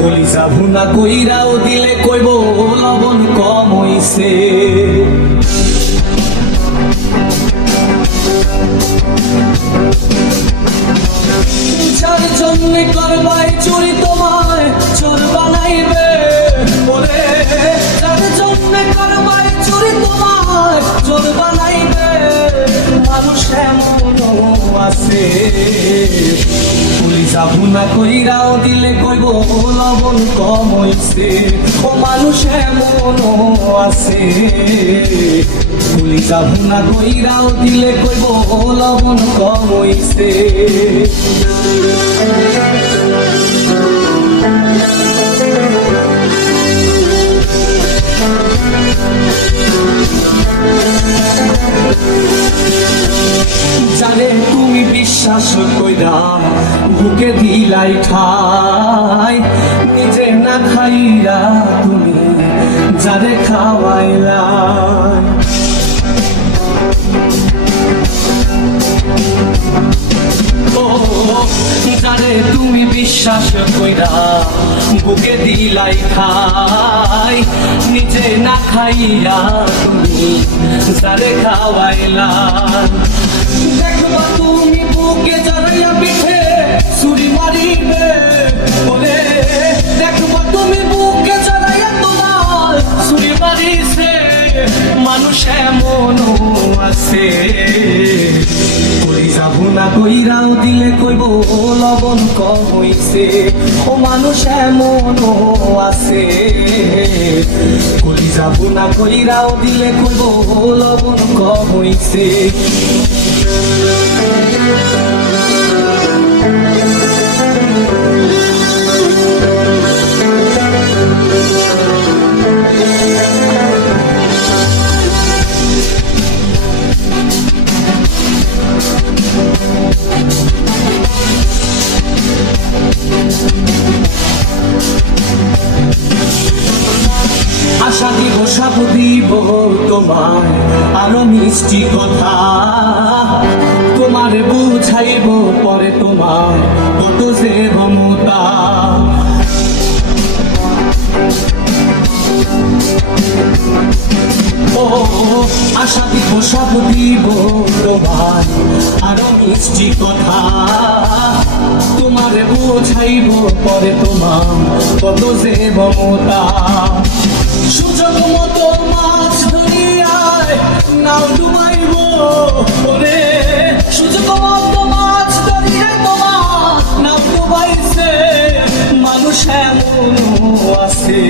কলিজা ভুনা কইরাও দিলে কইব লবণ কম হইছে। যার জন্যে করবাই চুরি তোমায় চোর বানাইবে ওরে, যার জন্যে করবাই চুরি তোমায় চোর বানাইবে। মানুষ এমনও আছে কলিজা ভুনা কইরাও দিলে কইব লবণ কম হইছে। ও মানুষ এমনও আছে কলিজা ভুনা কইরাও দিলে কইব লবণ কম হইছে। যারে তুমি বিশ্বাস কইরা বুকে দিলাই ঠাই, নিজে না খাইরা তুমি যারে খাওয়াইলা। যারে তুমি বিশ্বাস কইরা বুকে দিলাই খাই, নিজে না খাইয়া তুমি যারে খাওয়াইলা। দেখবা তুমি বুকে জড়াইয়া পিঠে ছুরি মারিবে ওরে, দেখবা তুমি বুকে জড়াইয়া তোমার ছুরি মারিছে। মানুষ এমনও আছে কলিজা ভুনা কইরাও দিলে কইব লবণ কম হইছে। ও মানুষ এমনও আছে কলিজা ভুনা কইরাও দিলে কইব লবণ কম হইছে। আশা দিব সব দিব তোমায় আরো মিষ্টি কথা, তোমার বুঝাইব পরে তোমার কত যে মমতা। ও আশা দিব সব দিব তোমার আরো মিষ্টি কথা, তোমার বুঝাইব পরে তোমার কত যে মমতা। সুযোগ মতো মাছ ধরিয়ায় নাও ডুবাইব ওরে, সুযোগ মতো মাছ ধরিয়ায় তোমার নাও ডুবাইছে। মানুষ এমনও আছে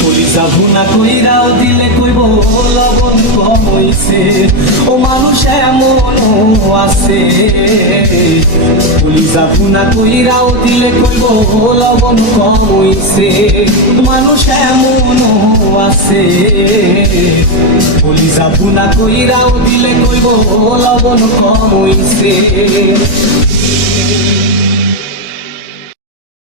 কলিজা ভুনা কইরাও দিলে কইব লবণ কম হইছে। ও মানুষ এমনও আছে কলিজা ভুনা কইরাও দিলে কইব লবণ কম হইছে। মানুষ এমনও আছে কলিজা ভুনা কইরাও দিলে কইব লবণ কম হইছে।